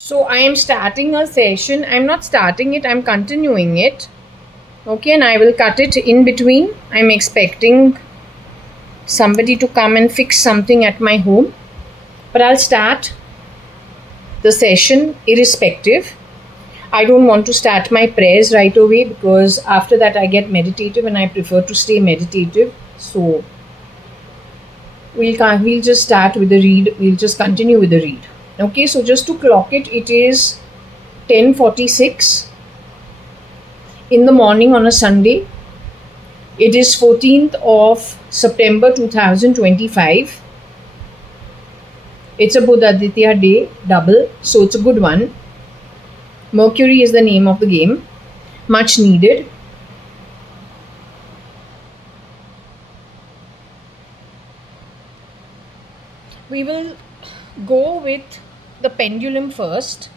So I am starting a session. I'm not starting it, I'm continuing it. Okay, and I will cut it in between. I'm expecting somebody to come and fix something at my home. But I'll start the session irrespective. I don't want to start my prayers right away because after that I get meditative and I prefer to stay meditative. So we'll just start with the read. We'll just continue with the read. Okay, so just to clock it, it is 10:46 in the morning on a Sunday. It is 14th of September 2025. It's a Buddhaditya day double, so it's a good one. Mercury is the name of the game. Much needed. We will go with the pendulum first.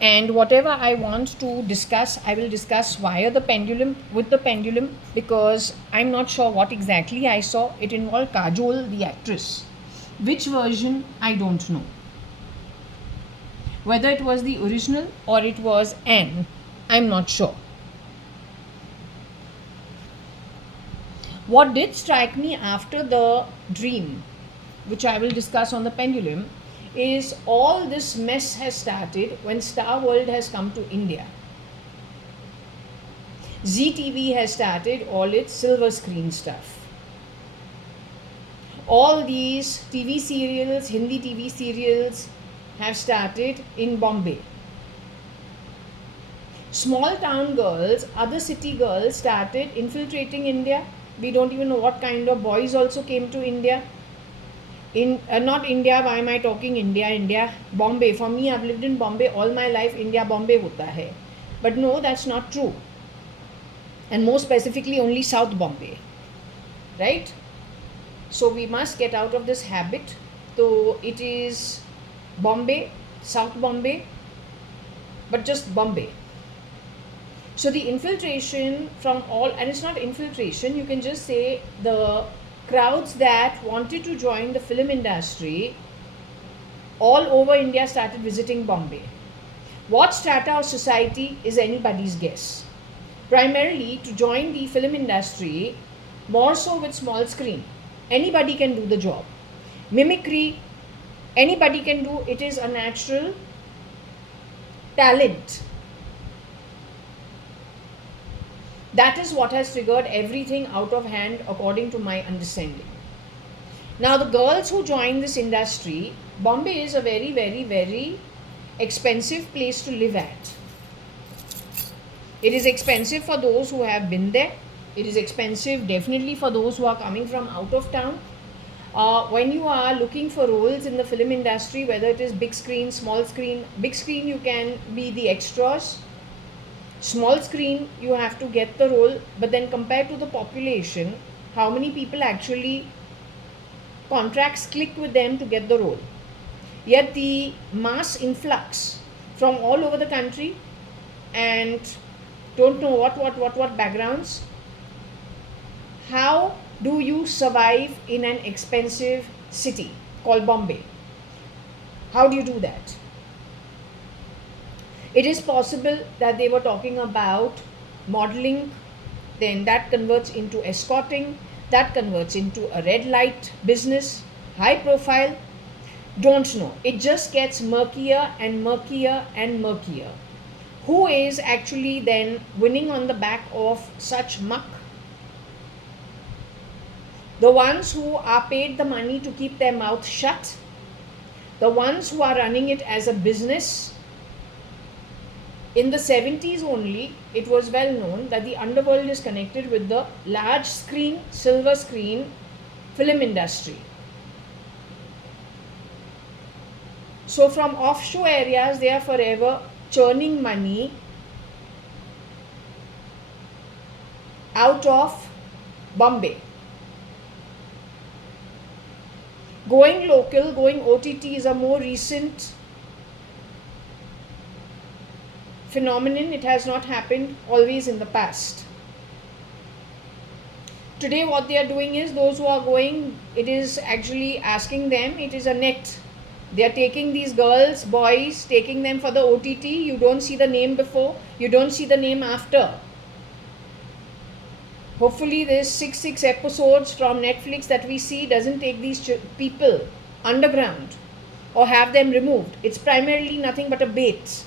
And whatever I want to discuss, I will discuss via the pendulum, with the pendulum, because I'm not sure what exactly I saw. It involved Kajol, the actress. Which version, I don't know. Whether it was the original or it was Anne, I'm not sure. What did strike me after the dream, which I will discuss on the pendulum, is all this mess has started when Star World has come to India. ZTV has started all its silver screen stuff. All these TV serials, Hindi TV serials, have started in Bombay. Small town girls, other city girls started infiltrating India. We don't even know what kind of boys also came to India. Not India, why am I talking India? Bombay. For me, I've lived in Bombay all my life. India, Bombay hota hai. But no, that's not true. And more specifically, only South Bombay. Right? So we must get out of this habit. So it is Bombay, South Bombay, but just Bombay. So the infiltration from all, and it's not infiltration, you can just say the crowds that wanted to join the film industry all over India started visiting Bombay. What strata of society is anybody's guess. Primarily to join the film industry, more so with small screen. Anybody can do the job. Mimicry, anybody can do. It is a natural talent. That is what has triggered everything out of hand according to my understanding. Now the girls who join this industry, Bombay is a very, very, very expensive place to live at. It is expensive for those who have been there. It is expensive definitely for those who are coming from out of town. When you are looking for roles in the film industry, whether it is big screen, small screen, big screen you can be the extras. Small screen, you have to get the role, but then compared to the population, how many people actually contracts click with them to get the role? Yet the mass influx from all over the country and don't know what backgrounds. How do you survive in an expensive city called Bombay? How do you do that? It is possible that they were talking about modeling, then that converts into escorting, that converts into a red light business, high profile. Don't know. It just gets murkier and murkier and murkier. Who is actually then winning on the back of such muck? The ones who are paid the money to keep their mouth shut, the ones who are running it as a business. In the 70s only, it was well known that the underworld is connected with the large screen, silver screen film industry. So from offshore areas, they are forever churning money out of Bombay. Going local, going OTT is a more recent phenomenon. It has not happened always in the past. Today what they are doing is, those who are going, it is actually asking them, it is a net They are taking these girls, boys, taking them for the OTT. You don't see the name before, you don't see the name after. Hopefully this six episodes from Netflix that we see doesn't take these people underground or have them removed. It's primarily nothing but a bait.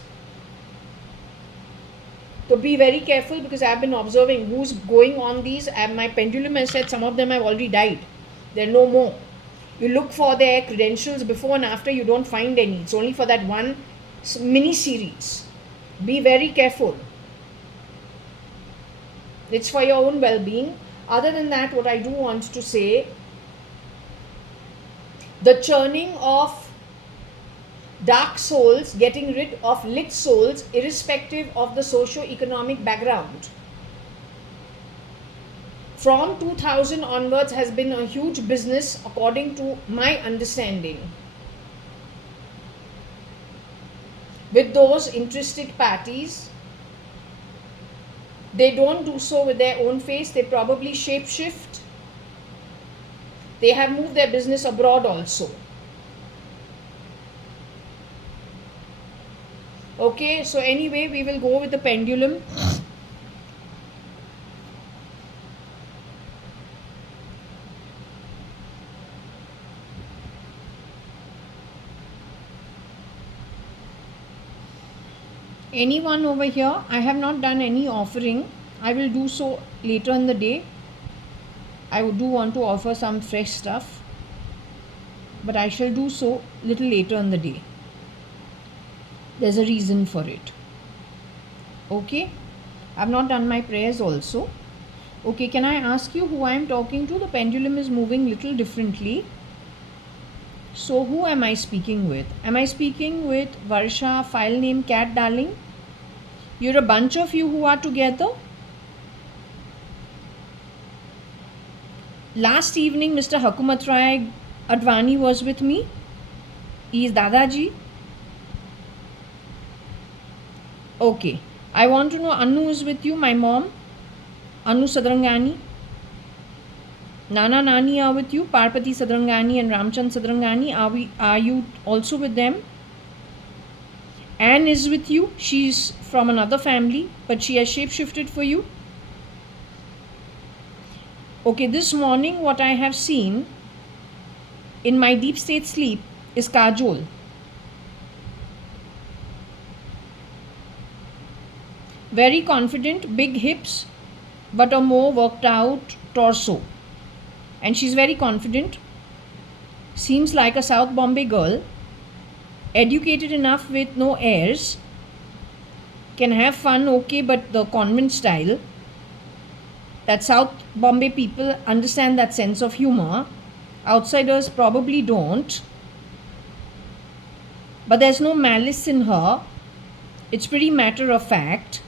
So be very careful, because I've been observing who's going on these, and my pendulum has said some of them have already died. There are no more. You look for their credentials before and after, you don't find any. It's only for that one mini series. Be very careful. It's for your own well-being. Other than that, what I do want to say, the churning of dark souls, getting rid of lit souls, irrespective of the socio-economic background, from 2000 onwards has been a huge business, according to my understanding, with those interested parties. They don't do so with their own face, they probably shapeshift. They have moved their business abroad also. Okay, so anyway, we will go with the pendulum. Anyone over here? I have not done any offering. I will do so later in the day. I do want to offer some fresh stuff, but I shall do so little later in the day. There's a reason for it. Okay, I've not done my prayers also. Okay, can I ask you who I am talking to? The pendulum is moving little differently. So who am I speaking with? Am I speaking with Varsha, file name Cat Darling? You're a bunch of you who are together. Last evening, Mr. JAYA.ADVANI was with me. He is Dadaji. Okay. I want to know, Anu is with you, my mom. Anu Sadrangani. Nana Nani are with you. Parpati Sadrangani and Ramchand Sadrangani. Are you also with them? Anne is with you. She's from another family, but she has shapeshifted for you. Okay, this morning what I have seen in my deep state sleep is Kajol. Very confident, big hips, but a more worked out torso. And she's very confident. Seems like a South Bombay girl. Educated enough with no airs. Can have fun, okay, but the convent style. That South Bombay people understand that sense of humor. Outsiders probably don't. But there's no malice in her. It's pretty matter of fact.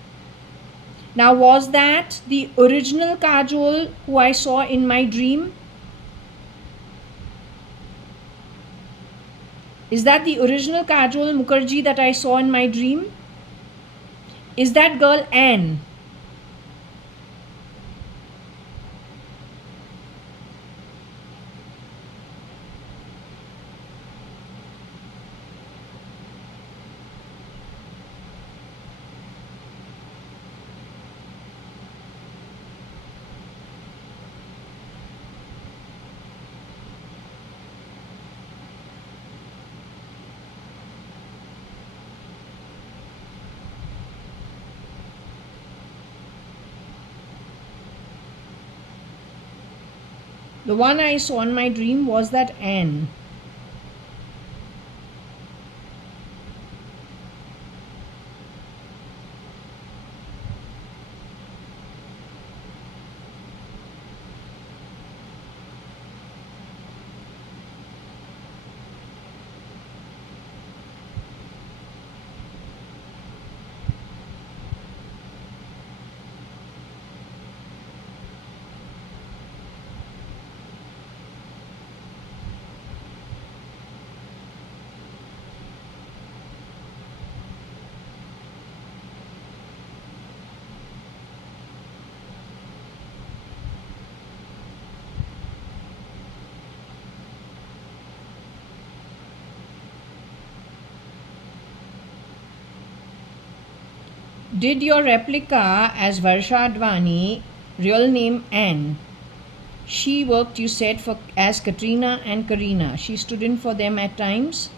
Now, was that the original Kajol who I saw in my dream? Is that the original Kajol Mukherjee that I saw in my dream? Is that girl Anne? The one I saw in my dream was that Anne. Did your replica as Varsha-ADVANI, real name Anne? She worked, you said, for as Katrina and Karina. She stood in for them at times.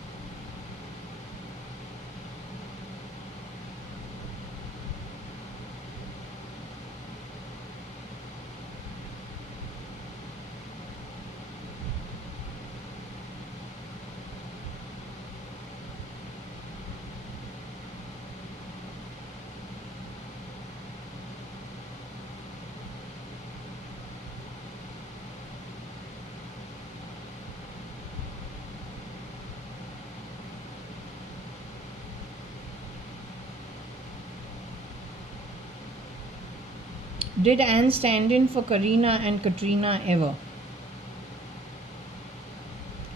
Did Anne stand in for Karina and Katrina ever?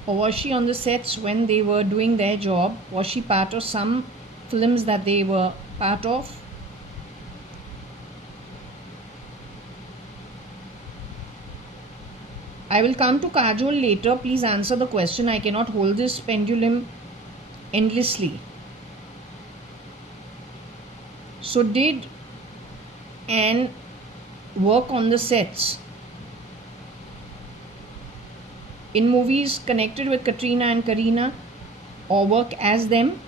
Or was she on the sets when they were doing their job? Was she part of some films that they were part of? I will come to Kajol later. Please answer the question. I cannot hold this pendulum endlessly. So, did Anne work on the sets in movies connected with Katrina and Karina, or work as them?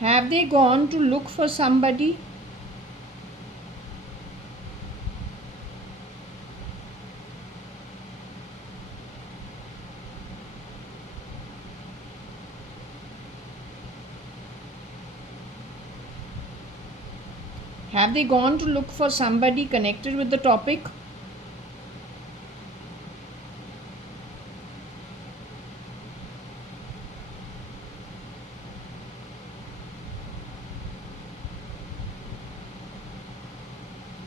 Have they gone to look for somebody? Have they gone to look for somebody connected with the topic?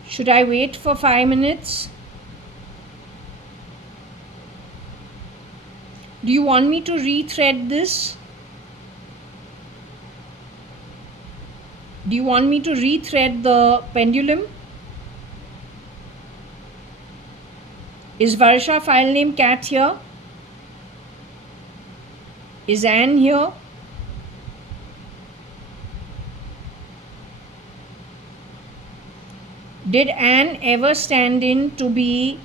Should I wait for 5 minutes? Do you want me to rethread this? Do you want me to rethread the pendulum? Is Varsha file name cat here? Is Anne here? Did Anne ever stand in to be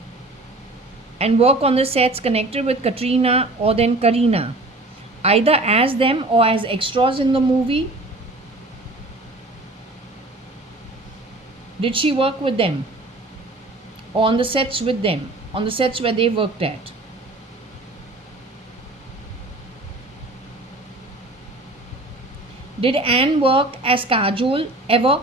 and work on the sets connected with Katrina or then Karina, either as them or as extras in the movie? Did she work with them or on the sets with them, on the sets where they worked at? Did Anne work as Kajol ever?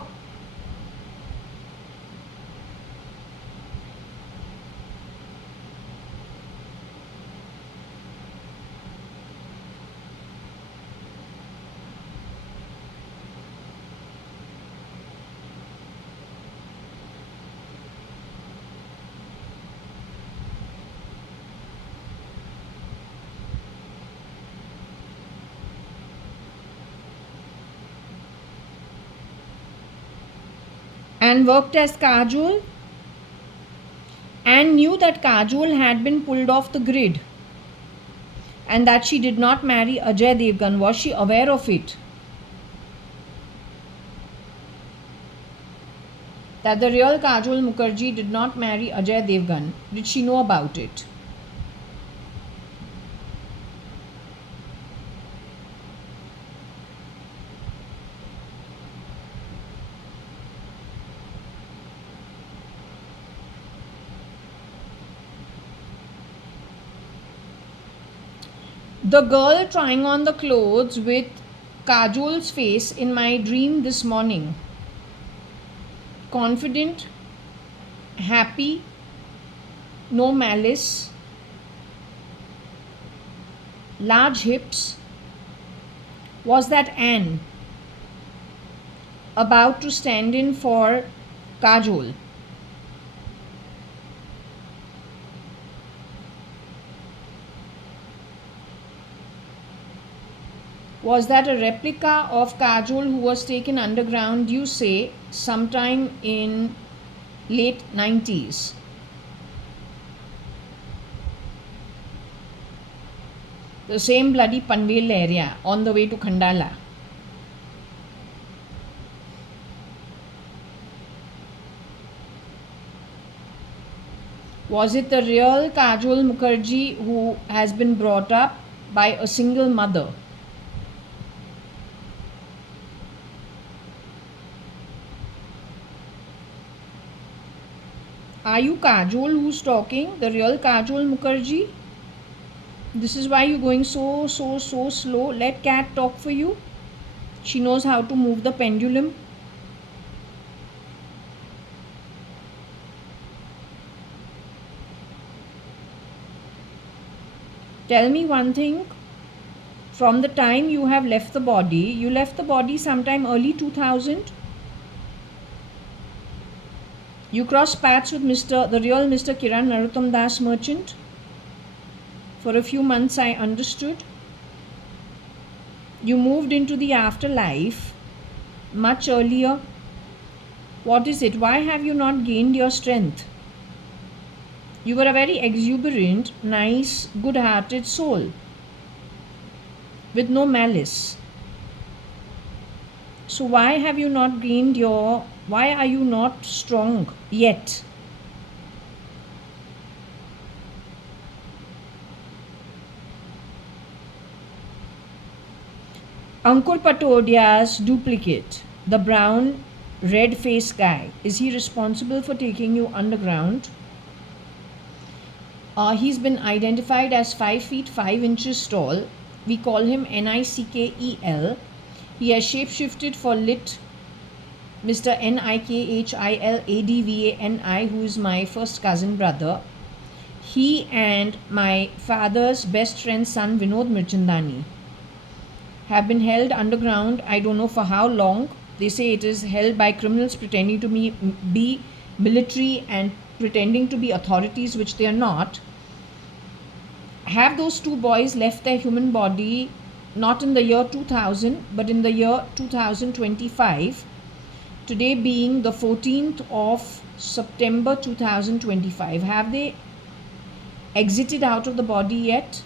And worked as Kajol, and knew that Kajol had been pulled off the grid and that she did not marry Ajay Devgan. Was she aware of it? That the real Kajol Mukherjee did not marry Ajay Devgan. Did she know about it? The girl trying on the clothes with Kajol's face in my dream this morning. Confident, happy, no malice, large hips. Was that Anne about to stand in for Kajol? Was that a replica of Kajol who was taken underground, you say, sometime in late 90s? The same bloody Panvel area on the way to Khandala. Was it the real Kajol Mukherjee who has been brought up by a single mother? Are you Kajol who's talking? The real Kajol Mukherjee? This is why you're going so slow. Let Cat talk for you. She knows how to move the pendulum. Tell me one thing. From the time you have left the body, you left the body sometime early 2000. You crossed paths with the real Mr. Kiran Narottam Das Merchant. For a few months I understood. You moved into the afterlife much earlier. What is it? Why have you not gained your strength? You were a very exuberant, nice, good-hearted soul with no malice. So why have you not gained why are you not strong yet? Ankur Patodia's duplicate, the brown, red-faced guy, is he responsible for taking you underground? He's been identified as 5 feet 5 inches tall. We call him Nikel. He has shapeshifted for lit Mr. Nikhil.ADVANI, who is my first cousin brother. He and my father's best friend's son, Vinod Mirchandani, have been held underground, I don't know for how long. They say it is held by criminals pretending to be military and pretending to be authorities, which they are not. Have those two boys left their human body not in the year 2000 but in the year 2025, today being the 14th of September 2025? Have they exited out of the body yet?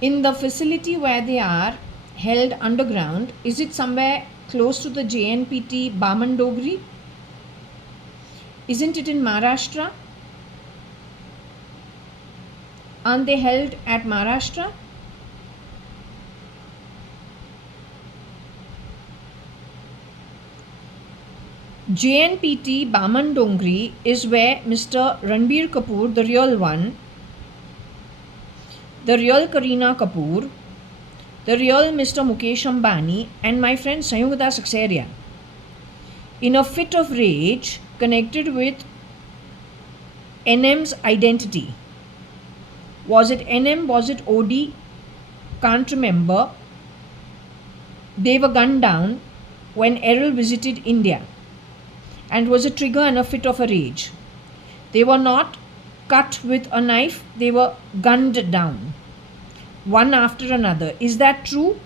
In the facility where they are held underground, is it somewhere close to the JNPT Bamandogri? Isn't it in Maharashtra? Aren't they held at Maharashtra? JNPT Bamandongri is where Mr. Ranbir Kapoor, the real one, the real Kareena Kapoor, the real Mr. Mukesh Ambani, and my friend Sayugata Saxeria, in a fit of rage, connected with NM's identity. Was it NM? Was it OD? Can't remember. They were gunned down when Errol visited India and was a trigger and a fit of a rage. They were not cut with a knife, they were gunned down, one after another. Is that true?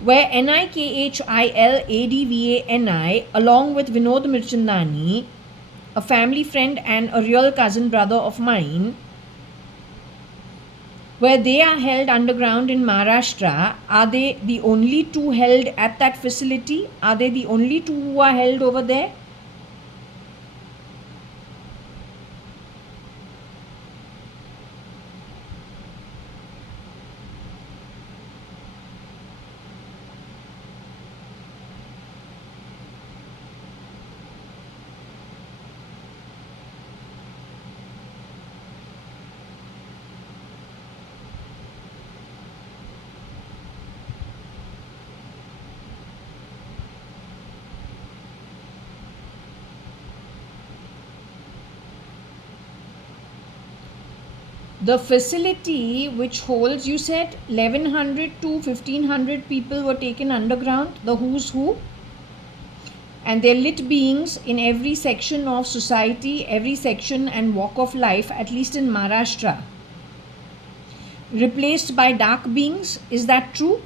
Where Nikhil.ADVANI, along with Vinod Mirchandani, a family friend and a real cousin brother of mine, where they are held underground in Maharashtra, are they the only two held at that facility? Are they the only two who are held over there? The facility which holds, you said 1100 to 1500 people were taken underground, the who's who, and they're lit beings in every section of society, every section and walk of life, at least in Maharashtra, replaced by dark beings. Is that true?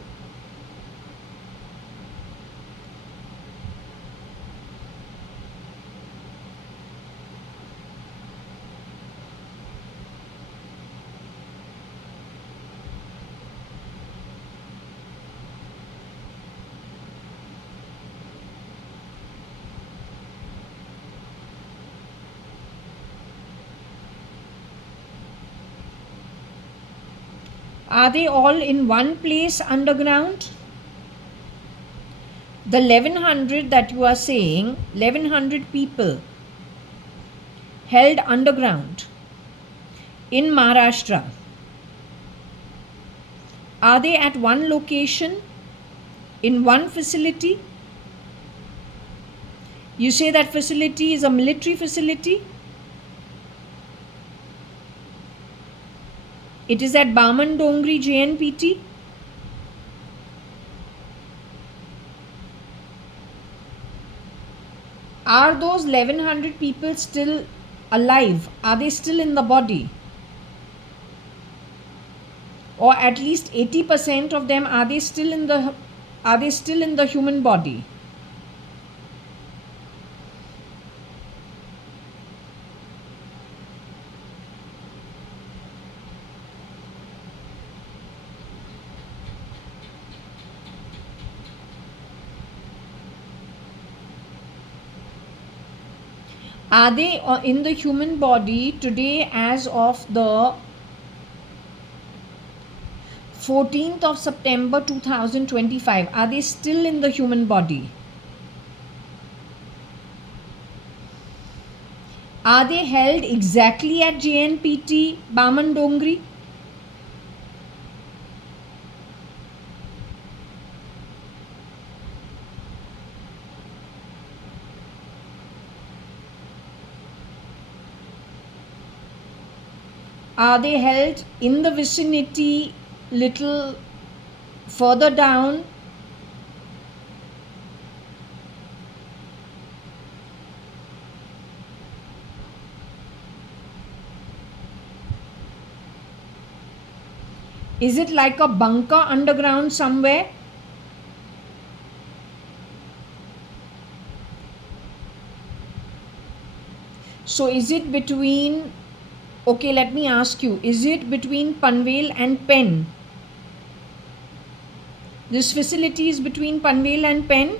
Are they all in one place underground? The 1100 that you are saying, 1100 people held underground in Maharashtra, are they at one location, in one facility? You say that facility is a military facility? It is at Baman Dongri JNPT? Are those 1100 people still alive? Are they still in the body? Or at least 80% of them, are they still in the human body? Are they in the human body today as of the 14th of September 2025? Are they still in the human body? Are they held exactly at JNPT Baman Dongri? Are they held in the vicinity little further down? Is it like a bunker underground somewhere? So is it between, okay, let me ask you, is it between Panvel and Pen? This facility is between Panvel and Pen?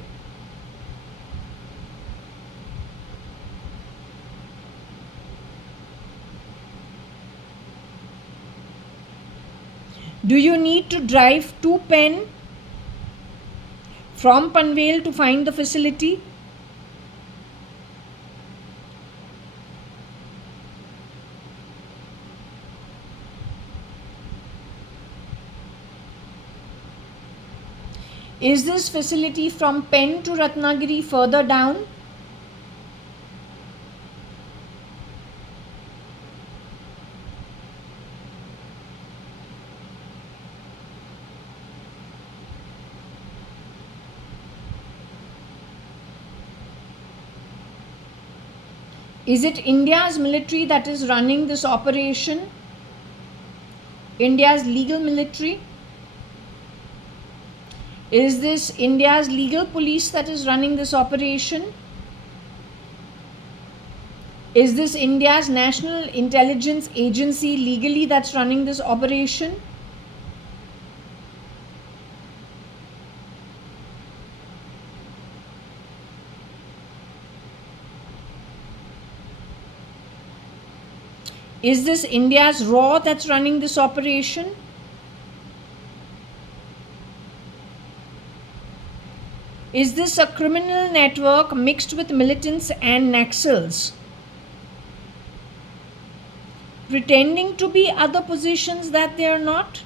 Do you need to drive to Pen from Panvel to find the facility? Is this facility from Pen to Ratnagiri further down? Is it India's military that is running this operation? India's legal military? Is this India's legal police that is running this operation? Is this India's National Intelligence Agency legally that's running this operation? Is this India's RAW that's running this operation? Is this a criminal network mixed with militants and Naxals, pretending to be other positions that they are not?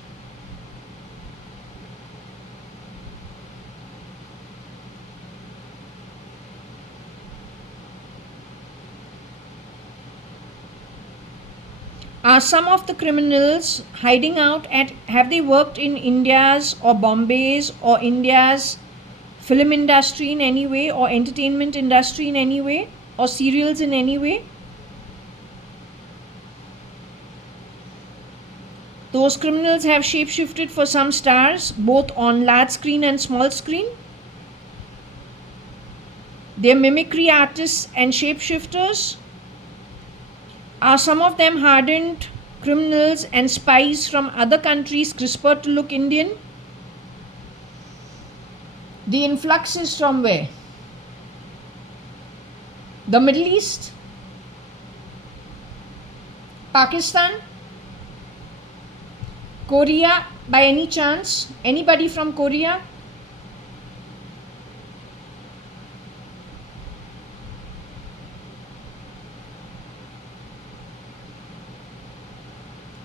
Are some of the criminals hiding out at, have they worked in India's or Bombay's or India's film industry in any way, or entertainment industry in any way, or serials in any way. Those criminals have shapeshifted for some stars, both on large screen and small screen. They're mimicry artists and shapeshifters. Are some of them hardened criminals and spies from other countries CRISPR to look Indian? The influx is from where? The Middle East? Pakistan? Korea by any chance? Anybody from Korea?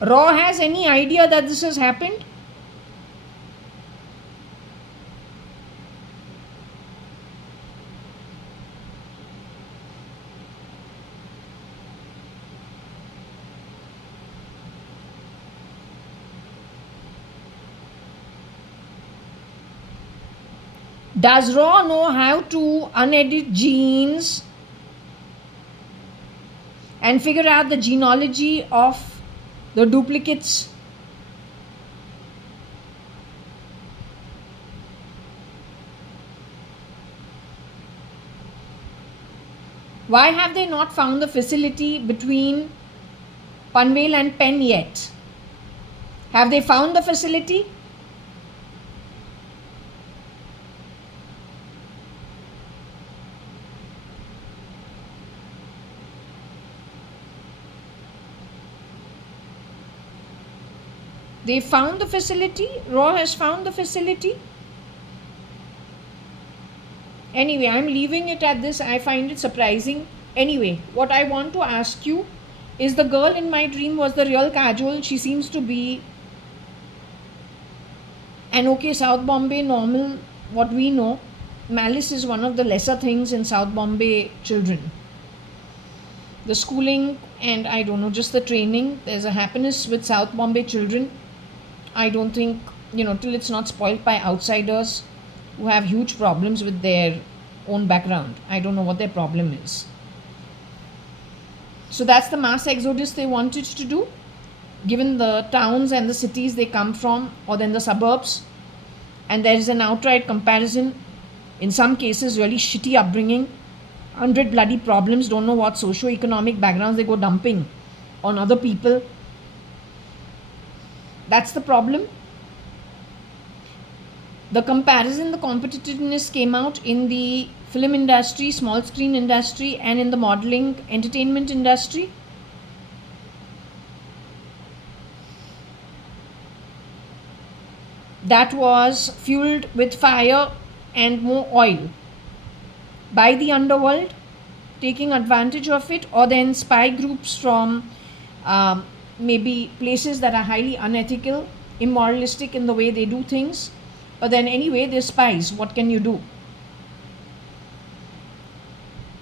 Raw has any idea that this has happened? Does Raw know how to unedit genes and figure out the genealogy of the duplicates? Why have they not found the facility between Panvel and Penn yet? Have they found the facility? They found the facility. Raw has found the facility. Anyway, I'm leaving it at this. I find it surprising. Anyway, what I want to ask you is, the girl in my dream was the real Kajol. She seems to be an okay South Bombay normal, what we know. Malice is one of the lesser things in South Bombay children. The schooling and I don't know, just the training. There's a happiness with South Bombay children. I don't think, till it's not spoiled by outsiders who have huge problems with their own background. I don't know what their problem is. So that's the mass exodus they wanted to do, given the towns and the cities they come from, or then the suburbs. And there is an outright comparison. In some cases, really shitty upbringing, 100 bloody problems, don't know what socio-economic backgrounds they go dumping on other people. That's the problem. The comparison, the competitiveness came out in the film industry, small screen industry, and in the modeling entertainment industry. That was fueled with fire and more oil by the underworld, taking advantage of it, or then spy groups from maybe places that are highly unethical, immoralistic in the way they do things. But then anyway, they're spies. What can you do?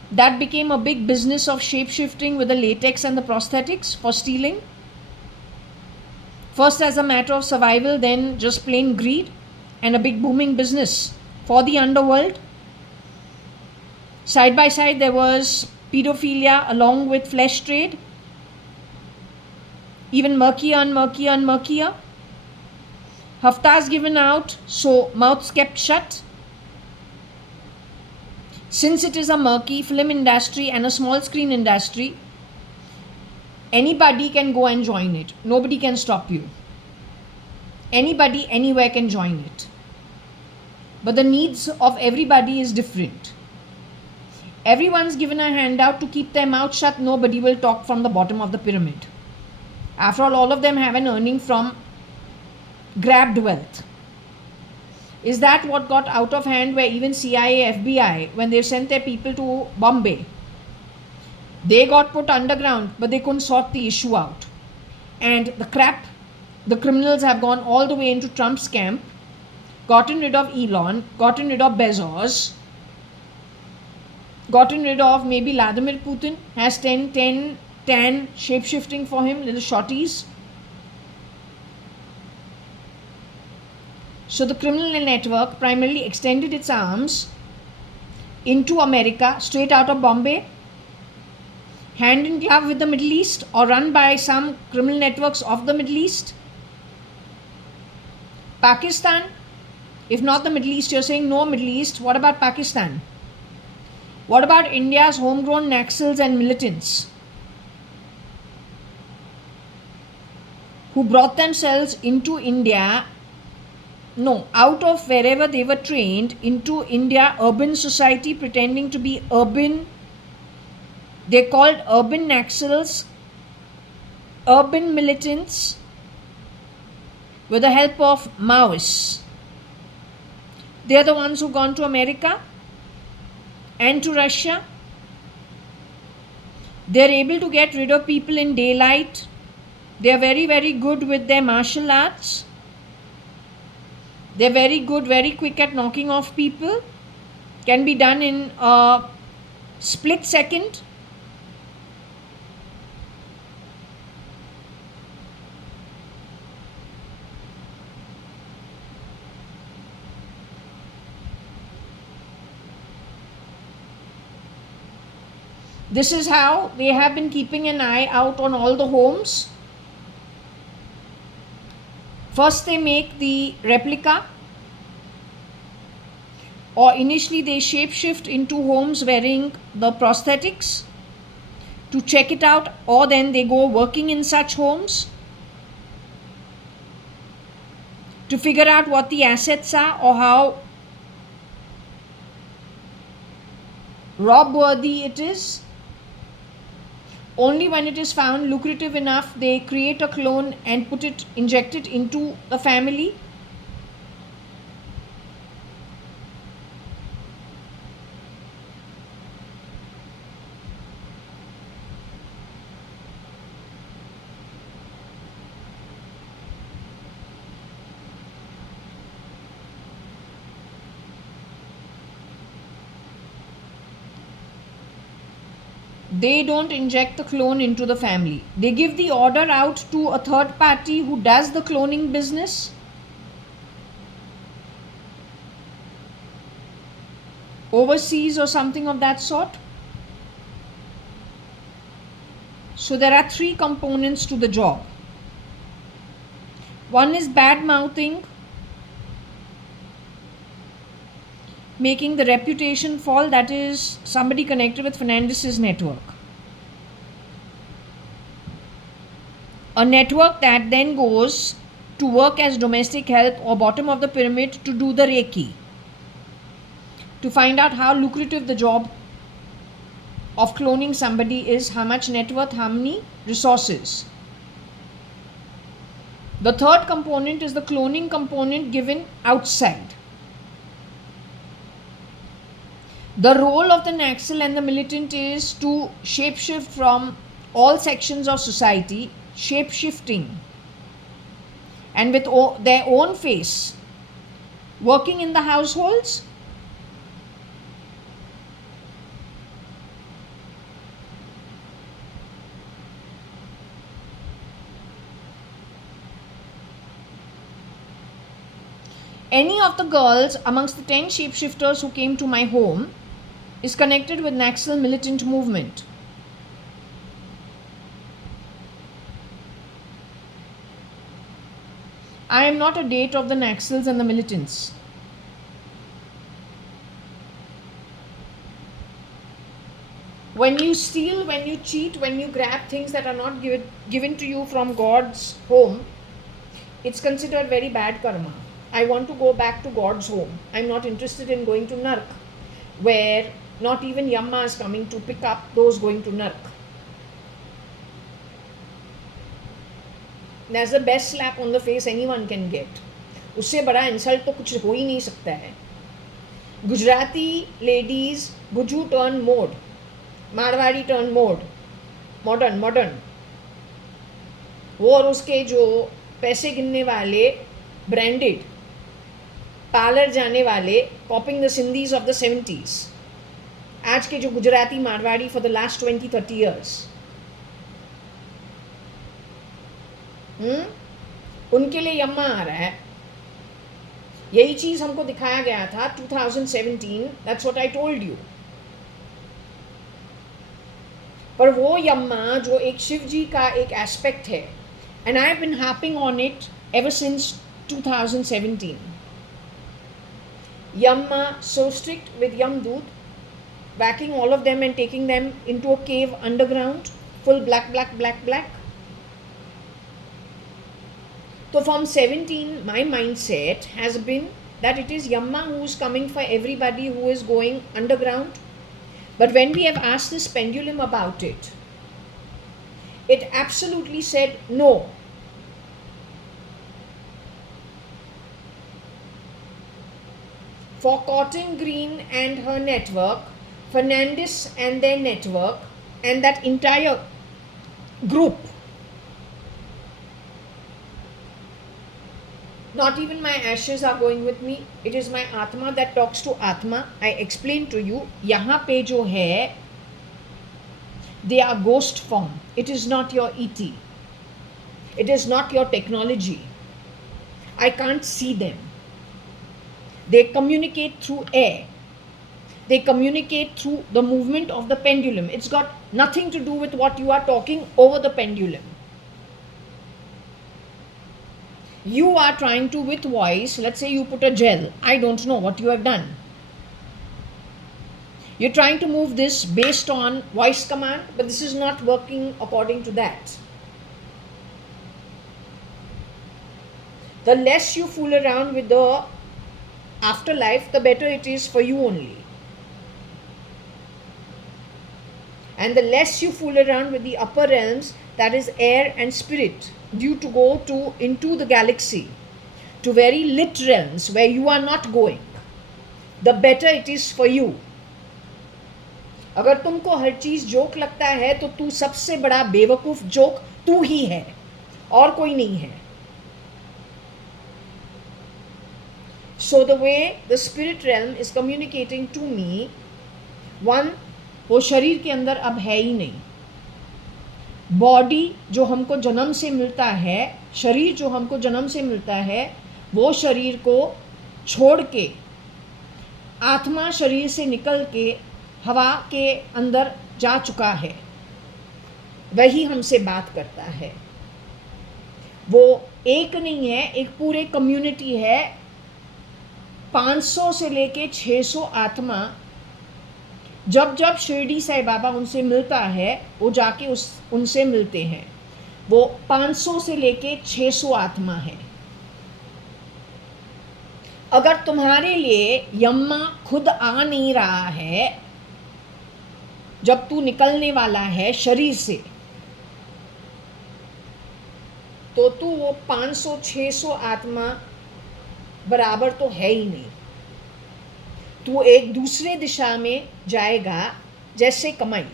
That became a big business of shape-shifting with the latex and the prosthetics for stealing. First as a matter of survival, then just plain greed, and a big booming business for the underworld. Side by side, there was pedophilia along with flesh trade. Even murkier and murkier and murkier. Haftas given out, so mouths kept shut. Since it is a murky film industry and a small screen industry, anybody can go and join it. Nobody can stop you. Anybody, anywhere can join it. But the needs of everybody is different. Everyone's given a handout to keep their mouth shut. Nobody will talk from the bottom of the pyramid. After all of them have an earning from grabbed wealth. Is that what got out of hand, where even CIA, FBI, when they sent their people to Bombay, they got put underground, but they couldn't sort the issue out. And the criminals have gone all the way into Trump's camp, gotten rid of Elon, gotten rid of Bezos, gotten rid of maybe Vladimir Putin, has 10 shape-shifting for him, little shorties. So the criminal network primarily extended its arms into America, straight out of Bombay, hand in glove with the Middle East, or run by some criminal networks of the Middle East. Pakistan, if not the Middle East, you're saying no Middle East, what about Pakistan? What about India's homegrown Naxals and militants who brought themselves into India, out of wherever they were trained, into India, urban society, pretending to be urban. They're called urban Naxals, urban militants, with the help of Maoists. They're the ones who've gone to America and to Russia. They're able to get rid of people in daylight. They're very, very good with their martial arts. They're very good, very quick at knocking off people. Can be done in a split second. This is how they have been keeping an eye out on all the homes. First they make the replica, or initially they shapeshift into homes wearing the prosthetics to check it out, or then they go working in such homes to figure out what the assets are or how rob worthy it is. Only when it is found lucrative enough, they create a clone and inject it into the family. They don't inject the clone into the family. They give the order out to a third party who does the cloning business. Overseas or something of that sort. So there are 3 components to the job. One is bad mouthing, making the reputation fall, that is somebody connected with Fernandez's network. A network that then goes to work as domestic help or bottom of the pyramid to do the Reiki, to find out how lucrative the job of cloning somebody is, how much net worth, how many resources. The third component is the cloning component given outside. The role of the Naxal and the militant is to shapeshift from all sections of society, shapeshifting, and with their own face, working in the households, any of the girls amongst the 10 shapeshifters who came to my home is connected with Naxal militant movement. I am not a date of the Naxals and the militants. When you steal, when you cheat, when you grab things that are not given to you from God's home, it's considered very bad karma. I want to go back to God's home. I'm not interested in going to Nark, where not even Yamma is coming to pick up those going to Nark. That's the best slap on the face anyone can get. उससे बड़ा insult तो कुछ हो ही नहीं सकता है. Gujarati ladies, Guju turn mode, Marwadi turn mode, modern. वो और उसके जो पैसे गिनने वाले branded पार्लर जाने वाले copying the Sindhis of the 70s, आज के जो Gujarati Marwari for the last 20-30 years, उनके लिए यम्मा आ रहा है. यही चीज़ हमको दिखाया गया था 2017, that's what I told you. पर वो यम्मा जो एक शिव जी का एक एस्पेक्ट है, and I have been harping on it ever since 2017। Yamma so strict with Yamdut, backing all of them and taking them into a cave underground, full black, black, black, black. So from 17, my mindset has been that it is Yamma who is coming for everybody who is going underground. But when we have asked this pendulum about it, it absolutely said no. For Cotton Green and her network, Fernandez and their network, and that entire group, not even my ashes are going with me. It is my Atma that talks to Atma. I explained to you, यहाँ पे जो है, they are ghost form. It is not your ET. It is not your technology. I can't see them. They communicate through air. They communicate through the movement of the pendulum. It's got nothing to do with what you are talking over the pendulum. You are trying to, with voice, let's say you put a gel. I don't know what you have done. You're trying to move this based on voice command, but this is not working according to that. The less you fool around with the afterlife, the better it is for you only. And the less you fool around with the upper realms, that is air and spirit, due to go into the galaxy, to very lit realms where you are not going, the better it is for you. अगर तुमको हर चीज joke लगता है तो तू सबसे बड़ा बेवकूफ जोक तू ही है, और कोई नहीं है. So the way the spirit realm is communicating to me, one, वो शरीर के अंदर अब है ही नहीं. बॉडी जो हमको जन्म से मिलता है, शरीर जो हमको जन्म से मिलता है, वो शरीर को छोड़ के आत्मा शरीर से निकल के हवा के अंदर जा चुका है. वही हमसे बात करता है. वो एक नहीं है, एक पूरे कम्युनिटी है. 500 से लेके 600 आत्मा जब जब शिरडी साईं बाबा उनसे मिलता है, वो जाके उनसे मिलते हैं. वो 500 से लेके 600 आत्मा है. अगर तुम्हारे लिए यम्मा खुद आ नहीं रहा है जब तू निकलने वाला है शरीर से, तो तू वो 500-600 आत्मा बराबर तो है ही नहीं. तू एक दूसरे दिशा में जाएगा, जैसे कमाई.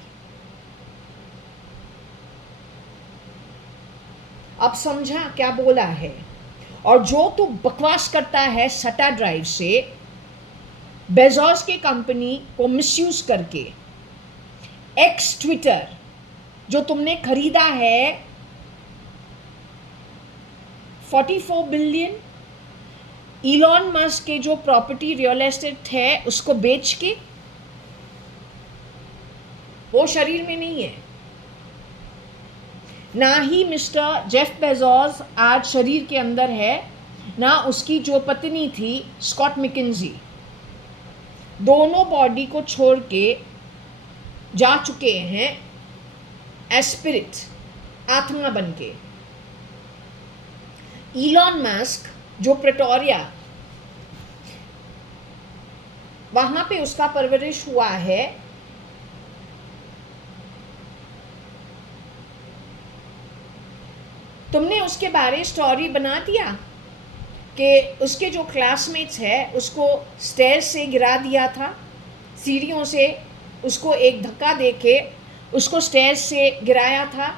अब समझा क्या बोला है. और जो तू बकवास करता है सटा ड्राइव से, बेजोस के कंपनी को मिसयूज करके, एक्स ट्विटर जो तुमने खरीदा है 44 बिलियन, इलॉन मस्क के जो प्रॉपर्टी रियल एस्टेट है उसको बेच के, वो शरीर में नहीं है. ना ही मिस्टर जेफ बेजोस आज शरीर के अंदर है, ना उसकी जो पत्नी थी स्कॉट मैकेंजी. दोनों बॉडी को छोड़ के जा चुके हैं एस्पिरिट, आत्मा बन के. इलॉन मस्क जो प्रेटोरिया, वहां पे उसका परवरिश हुआ है. तुमने उसके बारे स्टोरी बना दिया कि उसके जो क्लासमेट्स है उसको स्टेयर से गिरा दिया था, सीढ़ियों से उसको एक धक्का देके उसको स्टेयर से गिराया था.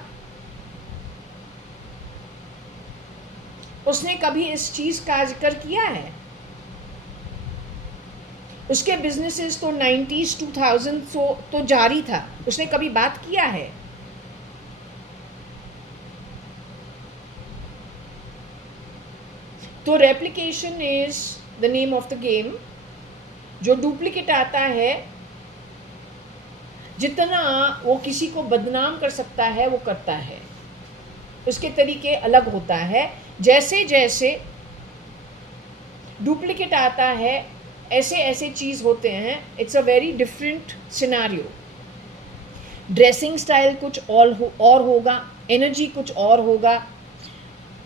उसने कभी इस चीज़ का जिक्र किया है? उसके बिजनेसेस तो 90s 2000 तो जारी था. उसने कभी बात किया है? तो replication is the name of the game. जो डुप्लीकेट आता है, जितना वो किसी को बदनाम कर सकता है वो करता है. उसके तरीके अलग होता है. जैसे जैसे डुप्लीकेट आता है ऐसे ऐसे चीज़ होते हैं. It's a very different scenario. Dressing style कुछ और होगा, एनर्जी कुछ और होगा.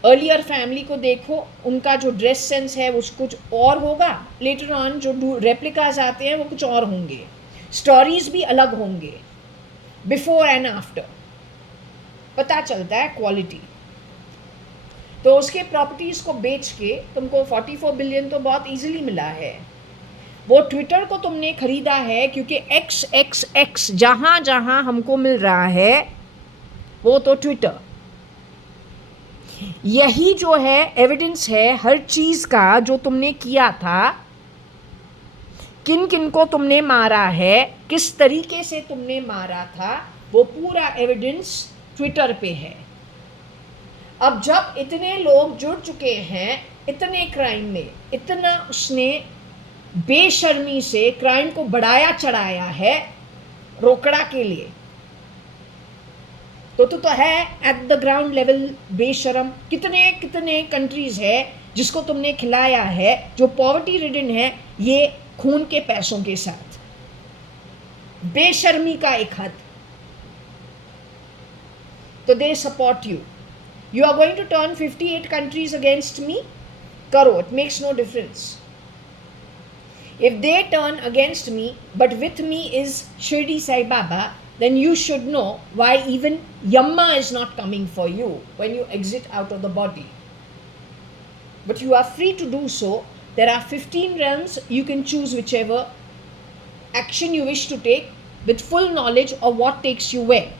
अर्लियर फैमिली को देखो, उनका जो ड्रेस सेंस है वो कुछ और होगा. लेटर ऑन जो रेप्लिकाज आते हैं वो कुछ और होंगे. स्टोरीज भी अलग होंगे. बिफोर एंड आफ्टर पता चलता है क्वालिटी. तो उसके प्रॉपर्टीज़ को बेच के तुमको 44 बिलियन तो बहुत इजीली मिला है. वो ट्विटर को तुमने खरीदा है क्योंकि XXX जहाँ जहाँ हमको मिल रहा है वो तो ट्विटर. यही जो है एविडेंस है हर चीज़ का जो तुमने किया था. किन किन को तुमने मारा है, किस तरीके से तुमने मारा था, वो पूरा एविडेंस ट्विटर पे है. अब जब इतने लोग जुड़ चुके हैं इतने क्राइम में, इतना उसने बेशर्मी से क्राइम को बढ़ाया चढ़ाया है रोकड़ा के लिए, तो है एट द ग्राउंड लेवल बेशरम. कितने कितने कंट्रीज है जिसको तुमने खिलाया है जो पॉवर्टी रिडन है, ये खून के पैसों के साथ. बेशर्मी का एक हद. तो they support you. You are going to turn 58 countries against me? Karo, it makes no difference. If they turn against me, but with me is Shirdi Sai Baba, then you should know why even Yamma is not coming for you when you exit out of the body. But you are free to do so. There are 15 realms. You can choose whichever action you wish to take with full knowledge of what takes you where.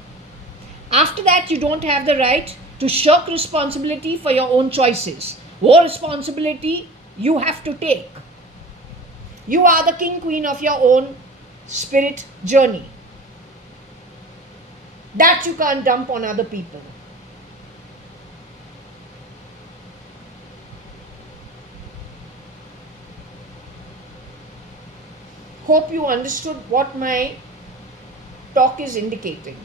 After that, you don't have the right to shirk responsibility for your own choices. Wo responsibility you have to take. You are the king queen of your own spirit journey. That you can't dump on other people. Hope you understood what my talk is indicating.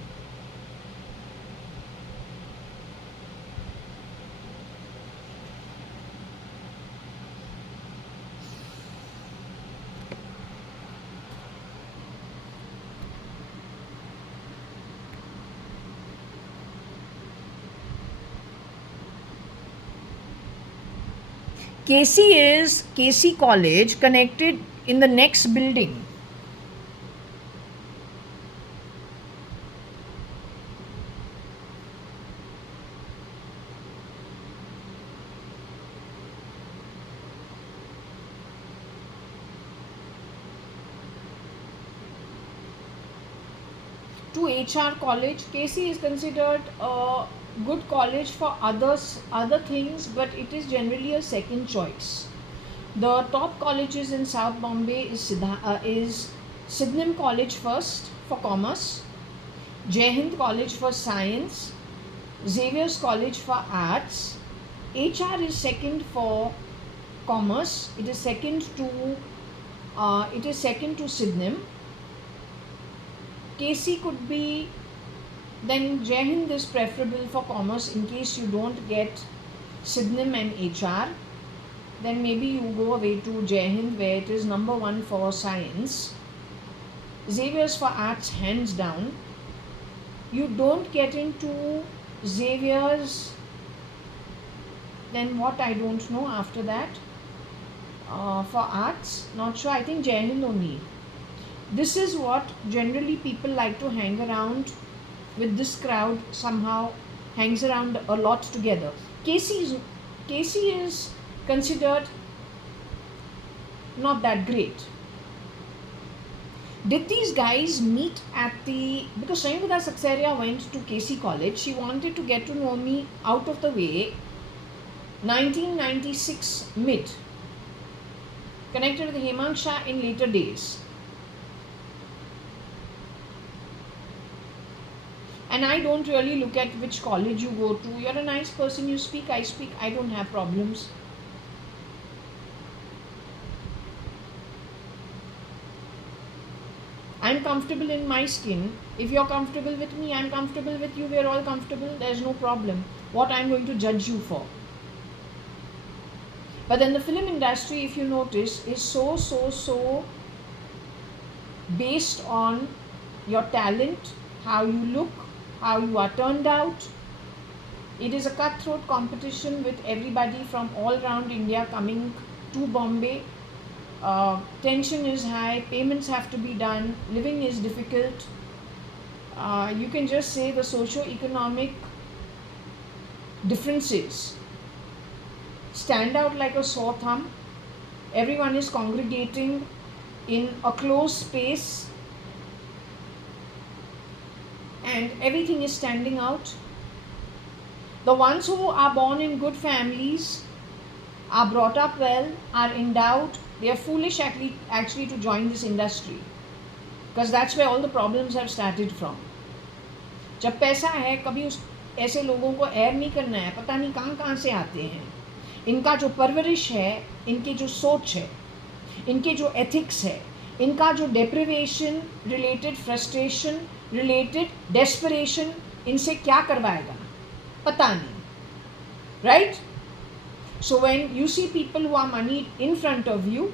KC is KC College connected in the next building. To HR college, KC is considered a good college for other things, but it is generally a second choice. The top colleges in South Bombay is Sydenham College first for commerce, Jai Hind College for science, Xavier's College for arts. HR is second for commerce. It is second to Sydenham. KC could be, then Jai Hind is preferable for commerce in case you don't get Sydenham and HR. Then maybe you go away to Jai Hind where it is number 1 for science. Xavier's for arts hands down. You don't get into Xavier's, then what, I don't know after that. For arts, not sure, I think Jai Hind only. This is what generally people like to hang around with. This crowd somehow hangs around a lot together. KC is considered not that great. Did these guys meet at the, because Shamivida Saxaria went to KC College, she wanted to get to know me out of the way, 1996 mid, connected with Hemang Shah in later days. And I don't really look at which college you go to. You're a nice person, you speak, I speak, I don't have problems. I'm comfortable in my skin. If you're comfortable with me, I'm comfortable with you. We're all comfortable. There's no problem. What I'm going to judge you for. But then the film industry, if you notice, is so based on your talent, how you look, how you are turned out. It is a cutthroat competition with everybody from all around India coming to Bombay. Tension is high, payments have to be done, living is difficult. You can just say the socio-economic differences stand out like a sore thumb. Everyone is congregating in a closed space and everything is standing out. The ones who are born in good families, are brought up well, are endowed, they are foolish actually to join this industry, because that's where all the problems have started from. जब पैसा है, कभी उस ऐसे लोगों को air नहीं करना है, पता नहीं कहाँ से आते हैं. इनका जो परवरिश है, इनकी जो सोच है, इनके जो एथिक्स है, इनका जो deprivation related frustration related desperation इनसे क्या करवाएगा पता नहीं. Right? So when you see people who are moneyed in front of you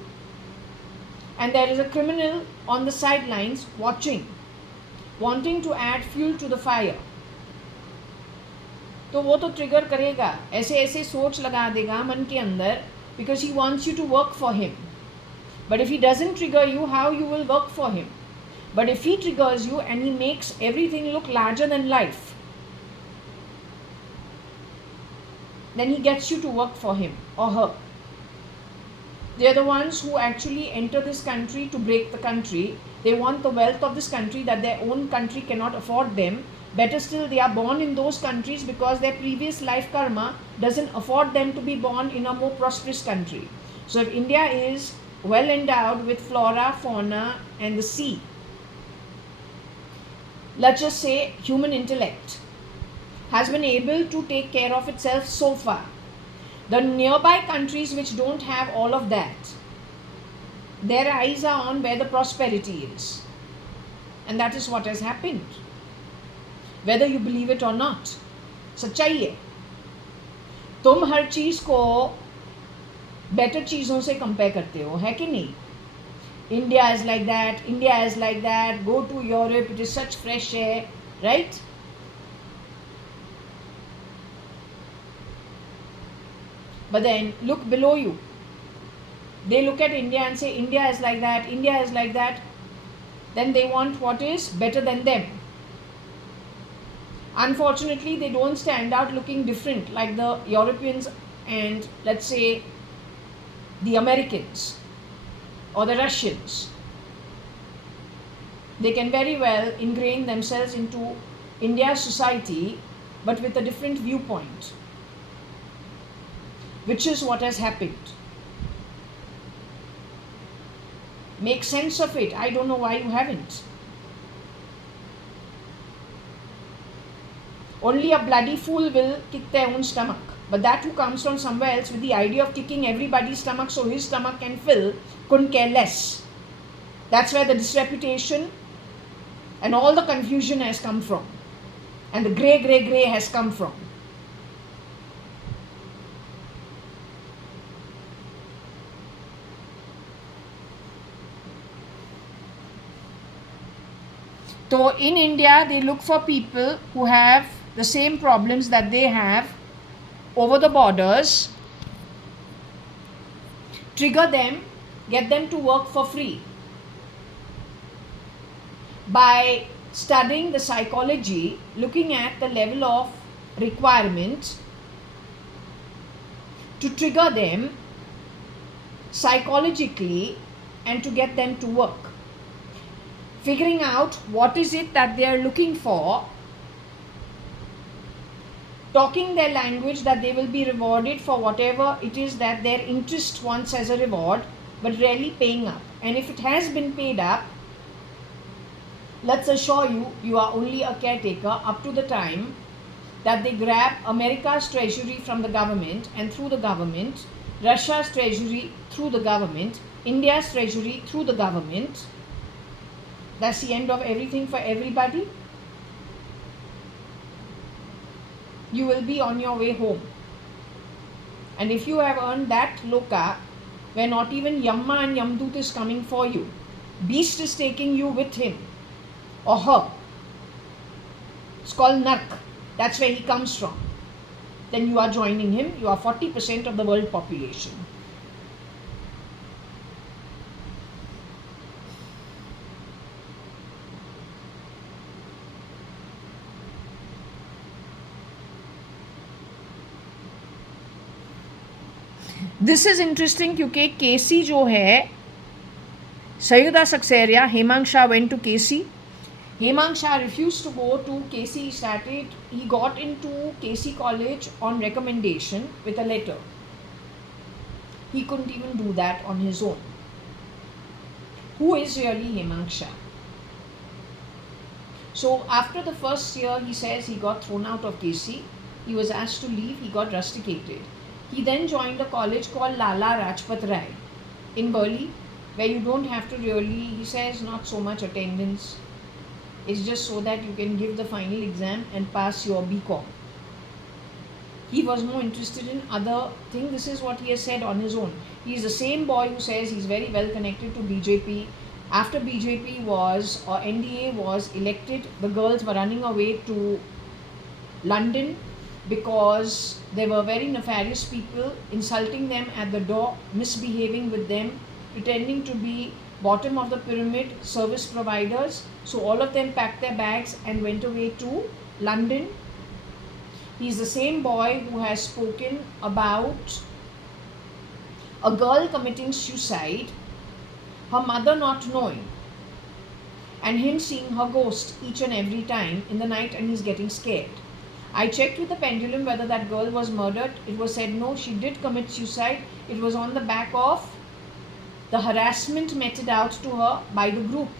and there is a criminal on the sidelines watching, wanting to add fuel to the fire, तो वो तो trigger करेगा, ऐसे ऐसे सोच लगा देगा मन के अंदर, because he wants you to work for him. But if he doesn't trigger you, how you will work for him? But if he triggers you and he makes everything look larger than life, then he gets you to work for him or her. They are the ones who actually enter this country to break the country. They want the wealth of this country that their own country cannot afford them. Better still, they are born in those countries because their previous life karma doesn't afford them to be born in a more prosperous country. So if India is well endowed with flora, fauna and the sea, let's just say human intellect has been able to take care of itself so far. The nearby countries which don't have all of that, their eyes are on where the prosperity is. And that is what has happened. Whether you believe it or not. सच्चाई है. तुम हर चीज़ को better चीज़ों से compare करते हो, है कि नहीं? India is like that, India is like that, go to Europe, it is such fresh air, right? But then look below you. They look at India and say India is like that, India is like that. Then they want what is better than them. Unfortunately, they don't stand out looking different like the Europeans and let's say the Americans or the Russians. They can very well ingrain themselves into India's society but with a different viewpoint, which is what has happened. Make sense of it. I don't know why you haven't. Only a bloody fool will kick their own stomach. But that who comes from somewhere else with the idea of kicking everybody's stomach so his stomach can fill couldn't care less. That's where the disreputation and all the confusion has come from. And the grey has come from. So in India, they look for people who have the same problems that they have over the borders, trigger them, get them to work for free. By studying the psychology, looking at the level of requirement, to trigger them psychologically and to get them to work. Figuring out what is it that they are looking for, talking their language that they will be rewarded for whatever it is that their interest wants as a reward, but rarely paying up. And if it has been paid up, let's assure you, you are only a caretaker up to the time that they grab America's treasury from the government and through the government, Russia's treasury through the government, India's treasury through the government, That's the end of everything for everybody. You will be on your way home. And if you have earned that loka, where not even Yamma and Yamdut is coming for you, Beast is taking you with him or her. It's called Nark. That's where he comes from. Then you are joining him. You are 40% of the world population. This is interesting क्योंकि केसी जो है Sayuda Saksaria, Hemang Shah went to KC. Hemang Shah refused to go to KC. He got into KC college on recommendation with a letter. He couldn't even do that on his own. Who is really Hemang Shah? So after the first year, he says he got thrown out of KC. He was asked to leave. He got rusticated. He then joined a college called Lala Rajpat Rai in Burli, where you don't have to really, he says, not so much attendance. It's just so that you can give the final exam and pass your BCom. He was more interested in other things. This is what he has said on his own. He is the same boy who says he's very well connected to BJP. After BJP was, or NDA was elected, the girls were running away to London because there were very nefarious people insulting them at the door, misbehaving with them, pretending to be bottom of the pyramid service providers. So all of them packed their bags and went away to London. He's the same boy who has spoken about a girl committing suicide, her mother not knowing, and him seeing her ghost each and every time in the night, and he's getting scared. I checked with the pendulum whether that girl was murdered. It was said no, she did commit suicide. It was on the back of the harassment meted out to her by the group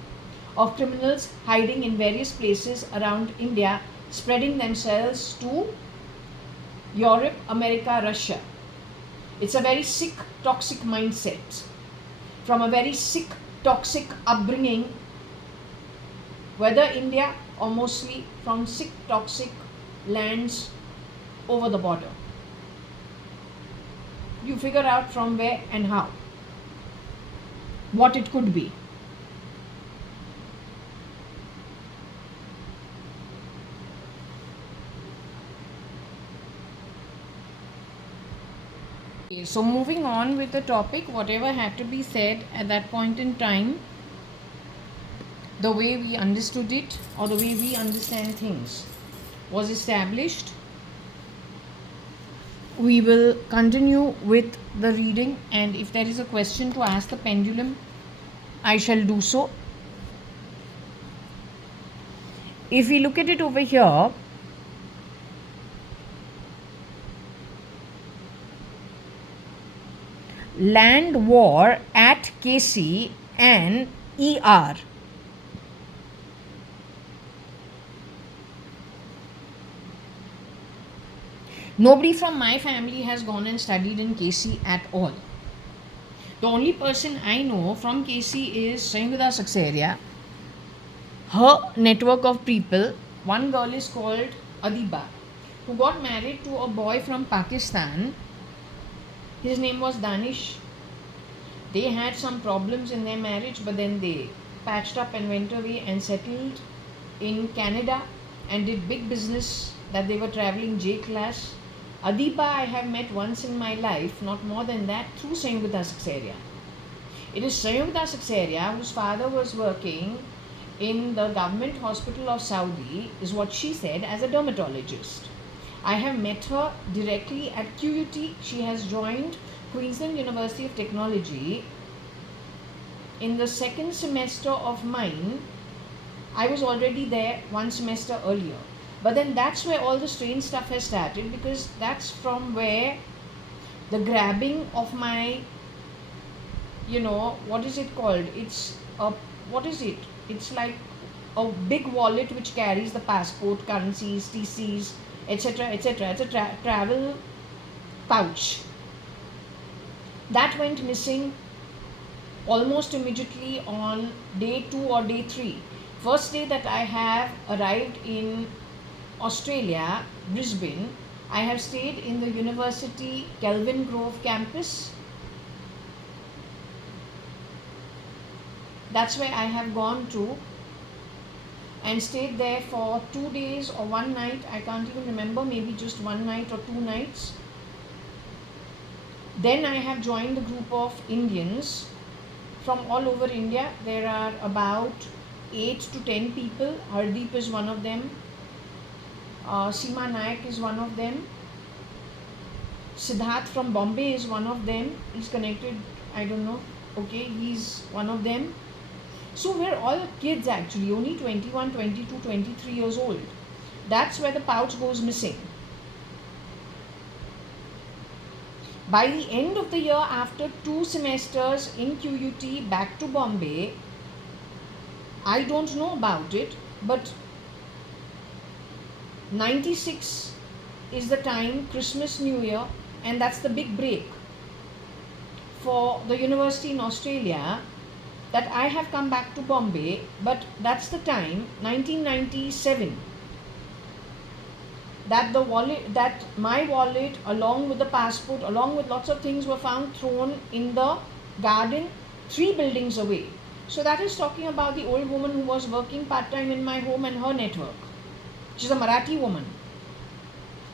of criminals hiding in various places around India, spreading themselves to Europe, America, Russia. It's a very sick, toxic mindset from a very sick, toxic upbringing, whether India or mostly from sick, toxic lands over the border. You figure out from where and how, what it could be. Okay, so moving on with the topic, whatever had to be said at that point in time, the way we understood it or the way we understand things was established. We will continue with the reading, and if there is a question to ask the pendulum, I shall do so. If we look at it over here, land war at KC and ER. Nobody from my family has gone and studied in KC at all. The only person I know from KC is Sayuda Saksaria. Her network of people, one girl is called Adiba, who got married to a boy from Pakistan. His name was Danish. They had some problems in their marriage, but then they patched up and went away and settled in Canada and did big business that they were traveling J class. Adiba I have met once in my life, not more than that, through Sayuda Saksaria. It is Sayuda Saksaria whose father was working in the government hospital of Saudi, is what she said, as a dermatologist. I have met her directly at QUT. She has joined Queensland University of Technology in the second semester of mine. I was already there one semester earlier. But then that's where all the strange stuff has started, because that's from where the grabbing of my, what is it called? It's It's like a big wallet which carries the passport, currencies, TCs, etc., etc. It's a travel pouch. That went missing almost immediately on day 2 or day 3. First day that I have arrived in Australia, Brisbane, I have stayed in the University Kelvin Grove campus. That's where I have gone to and stayed there for 2 days or 1 night. I can't even remember, maybe just 1 night or 2 nights. Then I have joined a group of Indians from all over India. There are about 8 to 10 people. Hardeep is one of them. Seema Nayak is one of them. Siddharth from Bombay is one of them. He's connected, I don't know. Okay, he's one of them. So we're all kids actually, only 21, 22, 23 years old. That's where the pouch goes missing. By the end of the year, after 2 semesters in QUT back to Bombay, I don't know about it, but 96 is the time, Christmas, New Year, and that's the big break for the university in Australia, that I have come back to Bombay. But that's the time, 1997, that my wallet along with the passport, along with lots of things, were found thrown in the garden 3 buildings away. So that is talking about the old woman who was working part-time in my home and her network. She's a Marathi woman.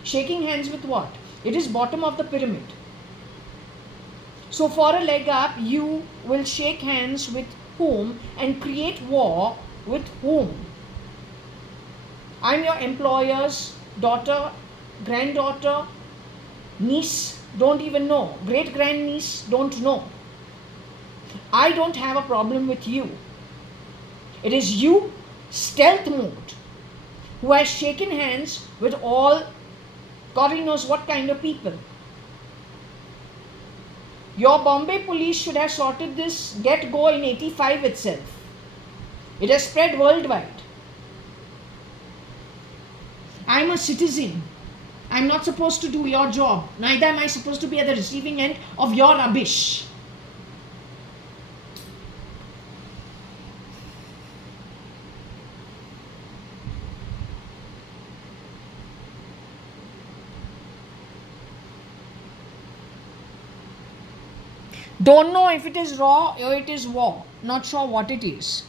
Shaking hands with what? It is bottom of the pyramid. So for a leg up, you will shake hands with whom and create war with whom? I'm your employer's daughter, granddaughter, niece, don't even know. Great-grandniece, don't know. I don't have a problem with you. It is you, stealth mode, who has shaken hands with all God knows what kind of people. Your Bombay police should have sorted this get-go in 85 itself. It has spread worldwide. I'm a citizen. I'm not supposed to do your job. Neither am I supposed to be at the receiving end of your rubbish. Don't know if it is raw or it is war. Not sure what it is.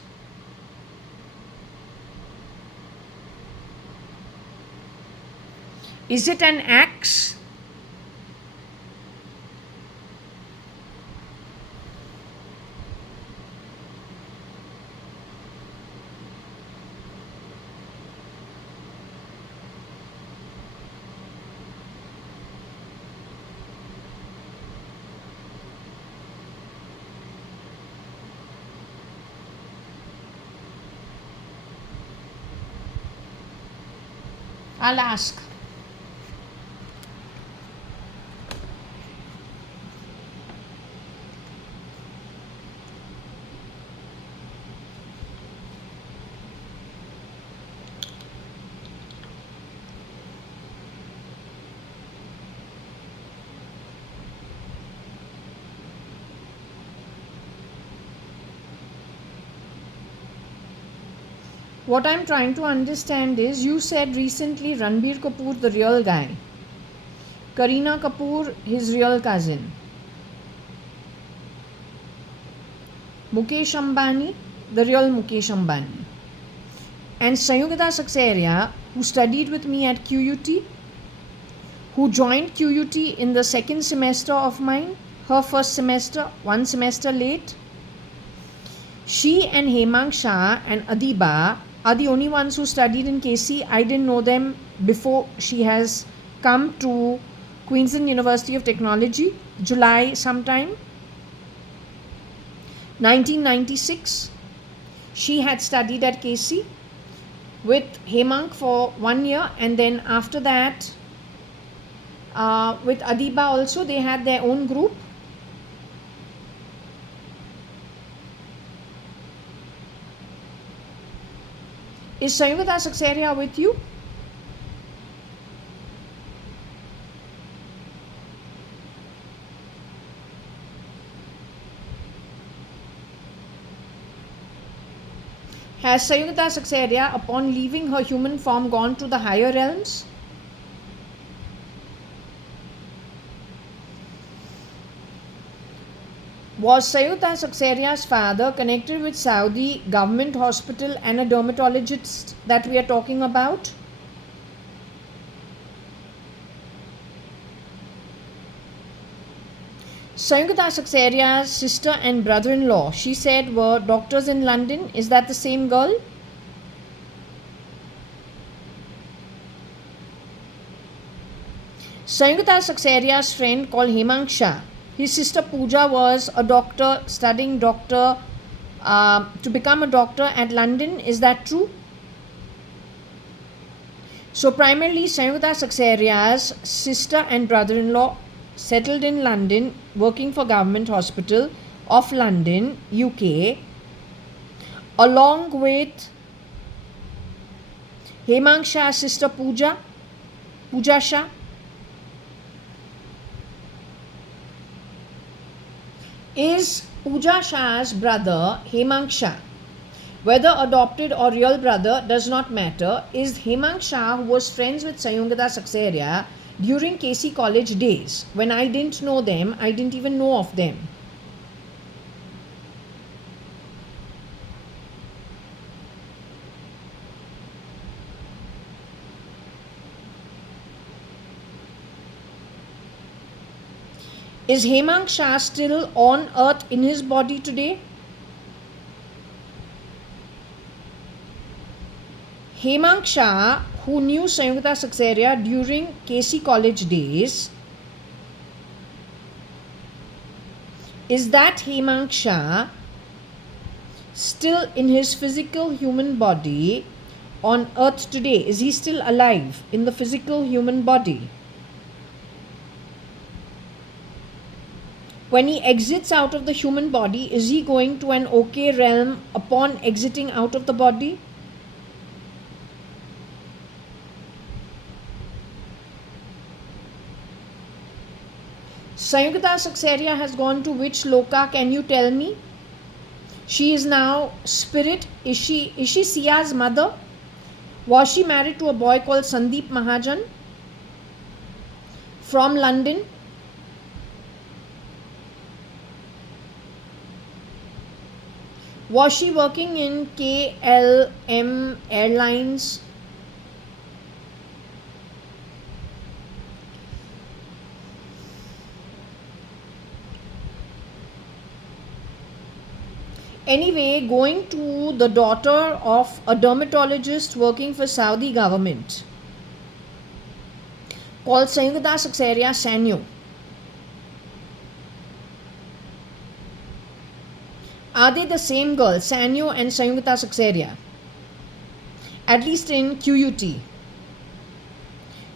Is it an axe? I'll ask. What I'm trying to understand is, you said recently Ranbir Kapoor, the real guy. Kareena Kapoor, his real cousin. Mukesh Ambani, the real Mukesh Ambani. And Sayugata Saxena, who studied with me at QUT, who joined QUT in the 2nd semester of mine, her 1st semester, 1 semester late. She and Hemang Shah and Adiba are the only ones who studied in KC. I didn't know them before she has come to Queensland University of Technology, July sometime, 1996. She had studied at KC with Hemang for 1 year, and then after that with Adiba also, they had their own group. Is Sayugata Saxena with you? Has Sayugata Saxaria, upon leaving her human form, gone to the higher realms? Was Sayugata Saxaria's father connected with Saudi government hospital and a dermatologist that we are talking about? Sayugata Saxaria's sister and brother-in-law, she said, were doctors in London. Is that the same girl? Sayugata Saxaria's friend called Hemangsha, his sister Pooja was a doctor, studying doctor to become a doctor at London. Is that true? So primarily Sayugata Saxaria's sister and brother-in-law settled in London, working for Government Hospital of London, UK, along with Hemangsha's sister Pooja Shah. Is Pooja Shah's brother Hemangsha, whether adopted or real brother does not matter, is Hemangsha, who was friends with Sayugata Saxaria during KC College days. When I didn't know them, I didn't even know of them. Is Hemangsha still on earth in his body today? Hemangsha, who knew Sayugata Saxaria during KC College days, is that Hemangsha still in his physical human body on earth today? Is he still alive in the physical human body? When he exits out of the human body, is he going to an OK realm upon exiting out of the body? Sayugata Saxaria has gone to which loka? Can you tell me? She is now spirit. Is she Sia's mother? Was she married to a boy called Sandeep Mahajan from London? Was she working in KLM Airlines? Anyway, going to the daughter of a dermatologist working for Saudi government called Sayugata Saxaria Sanyo. Are they the same girl, Sanyo and Sayugata Saxaria? At least in QUT,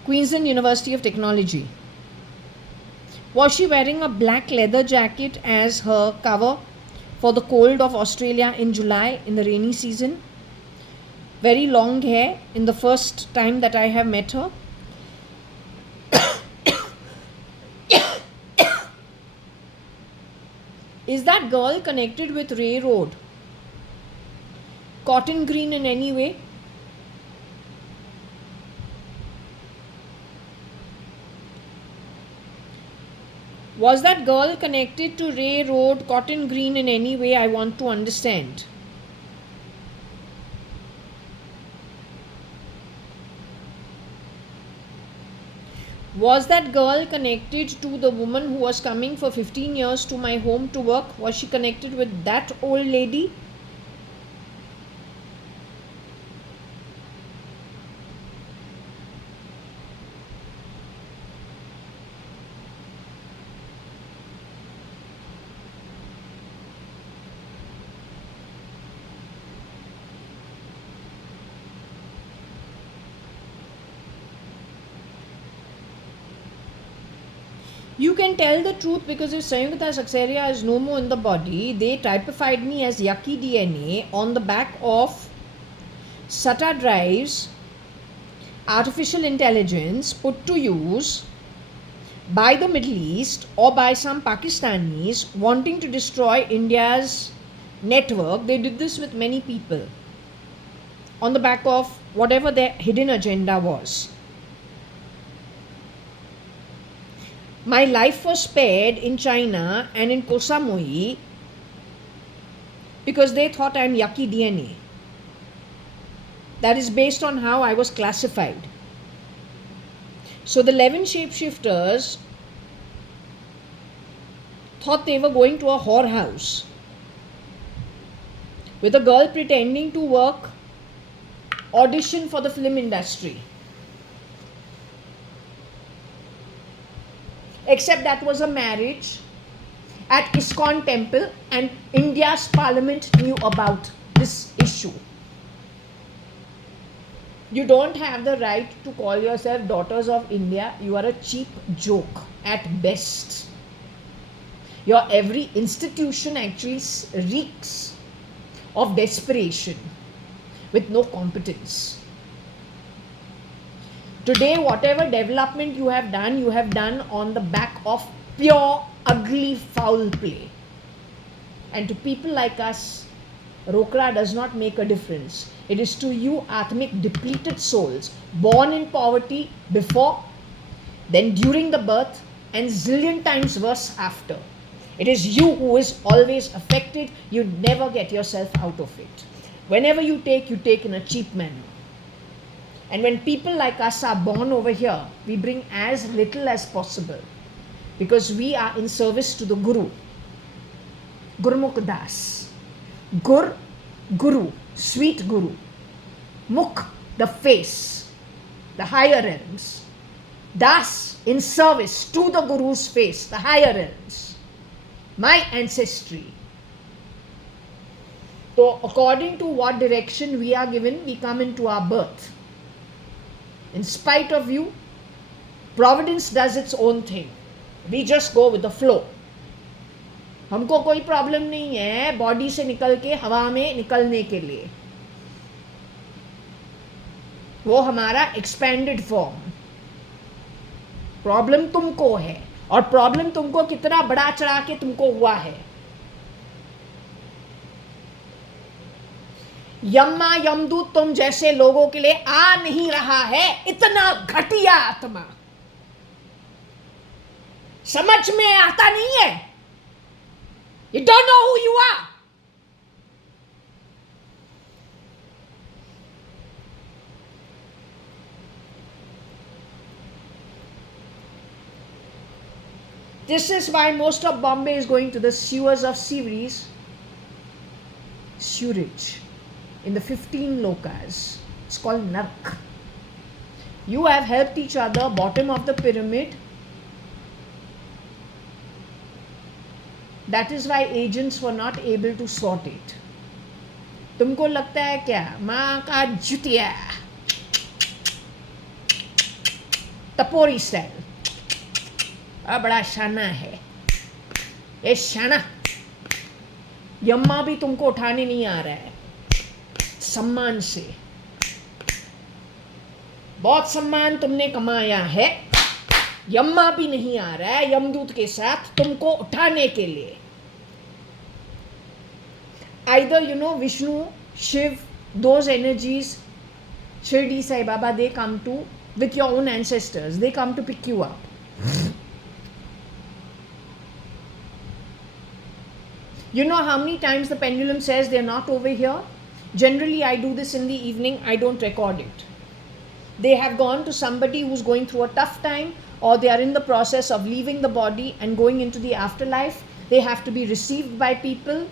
Queensland University of Technology. Was she wearing a black leather jacket as her cover for the cold of Australia in July in the rainy season? Very long hair in the first time that I have met her. Is that girl connected with Ray Road, Cotton Green in any way? Was that girl connected to Ray Road, Cotton Green in any way? I want to understand. Was that girl connected to the woman who was coming for 15 years to my home to work? Was she connected with that old lady? You can tell the truth, because if Sayugata Saxaria is no more in the body, they typified me as yucky DNA on the back of SATA drives, artificial intelligence put to use by the Middle East or by some Pakistanis wanting to destroy India's network. They did this with many people. on the back of whatever their hidden agenda was. My life was spared in China and in Koh Samui because they thought I'm yucky DNA. That is based on how I was classified. So the 11 shapeshifters thought they were going to a whorehouse with a girl pretending to work, audition for the film industry. Except that was a marriage at ISKCON temple and India's parliament knew about this issue. You don't have the right to call yourself daughters of India. You are a cheap joke at best. Your every institution actually reeks of desperation with no competence. Today, whatever development you have done on the back of pure, ugly, foul play. And to people like us, Rokra does not make a difference. It is to you, Atmic, depleted souls, born in poverty before, then during the birth, and zillion times worse after. It is you who is always affected. You never get yourself out of it. Whenever you take in a cheap manner. And when people like us are born over here, we bring as little as possible because we are in service to the Guru. Gurmukh Das. Gur, Guru, sweet Guru. Mukh, the face, the higher realms. Das, in service to the Guru's face, the higher realms. My ancestry. So according to what direction we are given, we come into our birth. In spite of you, Providence does its own thing. We just go with the flow. हमको कोई problem नहीं है body से निकल के हवा में निकलने के लिए. वो हमारा एक्सपेंडेड फॉर्म. प्रॉब्लम तुमको है और प्रॉब्लम तुमको कितना बड़ा चढ़ा के तुमको हुआ है. यम्मा यमदूत तुम जैसे लोगों के लिए आ नहीं रहा है. इतना घटिया आत्मा समझ में आता नहीं है. You don't know who you are. This is why most of Bombay is going to the sewers of sewerage in the 15 lokas. It's called Nark. You have helped each other, bottom of the pyramid. That is why agents were not able to sort it. तुमको लगता है क्या माँ का जुतिया टपोरी style बड़ा शाना है. ये शाना यम्मा भी तुमको उठाने नहीं आ रहा है सम्मान से. बहुत सम्मान तुमने कमाया है. यम्मा भी नहीं आ रहा है यमदूत के साथ तुमको उठाने के लिए. Either Vishnu, Shiv, those energies, Shirdi Sai Baba, they come to with your own ancestors. They come to pick you up. You know how many times the pendulum says they're not over here? Generally, I do this in the evening. I don't record it. They have gone to somebody who's going through a tough time, or they are in the process of leaving the body and going into the afterlife. They have to be received by people.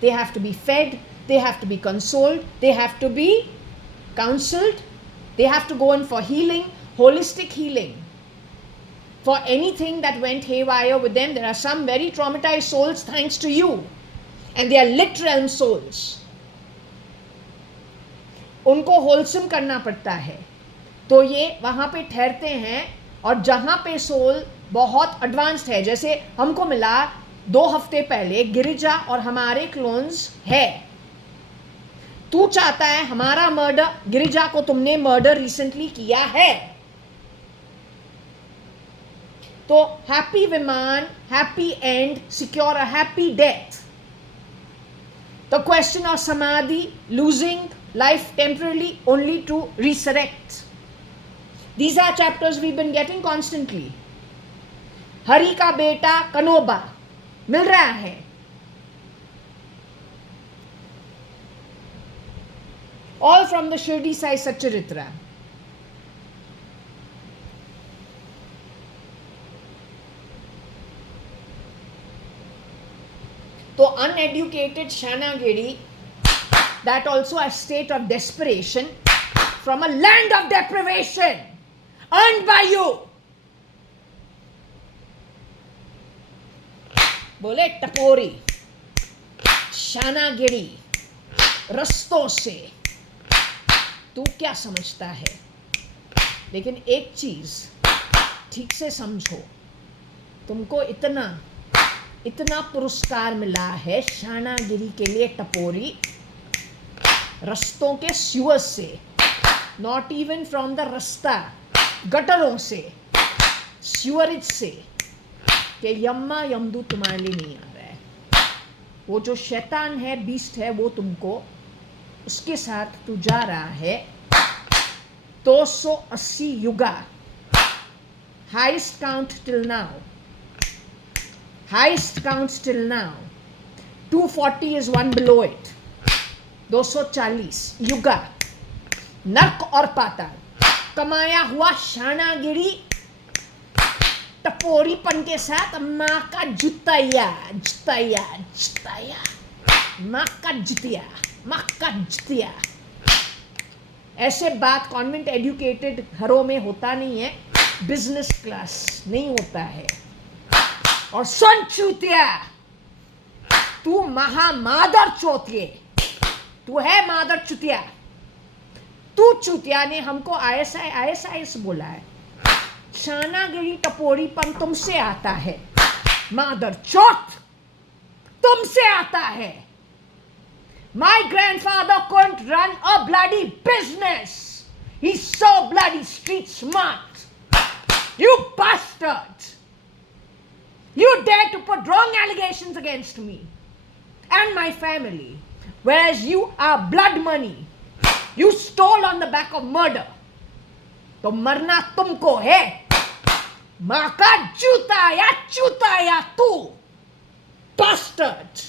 They have to be fed. They have to be consoled. They have to be counseled. They have to go in for healing, holistic healing. For anything that went haywire with them, there are some very traumatized souls thanks to you. And they are lit realm souls. उनको wholesome करना पड़ता है. तो ये वहाँ पे ठहरते हैं और जहाँ पे सोल बहुत एडवांस्ड है, जैसे हमको मिला 2 हफ्ते पहले गिरिजा और हमारे क्लोन्स है. तू चाहता है हमारा मर्डर, गिरिजा को तुमने मर्डर रिसेंटली किया है. तो हैप्पी विमान, happy and, secure a happy death. The question of samadhi, losing life temporarily only to resurrect. These are chapters we've been getting constantly. Hari का बेटा कनोबा मिल रहा है. All from the Shirdi Sai Satcharitra. So uneducated Shanagiri, that also a state of desperation from a land of deprivation earned by you. बोले टपोरी, शानागिरी, रस्तों से तू क्या समझता है? लेकिन एक चीज ठीक से समझो, तुमको इतना पुरस्कार मिला है शानागिरी के लिए टपोरी, रस्तों के स्यूअर से, नॉट इवन फ्रॉम द रास्ता, गटरों से, स्यूअरेज से, कि यम्मा यमदू तुम्हारे लिए नहीं आ रहा है. वो जो शैतान है, बीस्ट है, वो तुमको उसके साथ तू जा रहा है. 280 युगा, highest count till now. Highest counts till now. 240 is one below it. 240 युगा, नर्क और पाताल, कमाया हुआ शानागिरी टपोरीपन के साथ माँ का जुताया, माँ का जुतिया. ऐसे बात कॉन्वेंट एजुकेटेड घरों में होता नहीं है, बिजनेस क्लास नहीं होता है. और सुन चूतिया, तू महामादर चौथिए, तू है मादर चुतिया. तू चुतिया ने हमको ISIS बोला है. शानागिरी टपोरीपन तुमसे आता है, मादर चौथ तुमसे आता है. My grandfather couldn't run a bloody business. He's so bloody street smart. You bastard! You dare to put wrong allegations against me and my family, whereas you are blood money. You stole on the back of murder. तो मरना तुमको है. माँ का चूताया तू, bastard!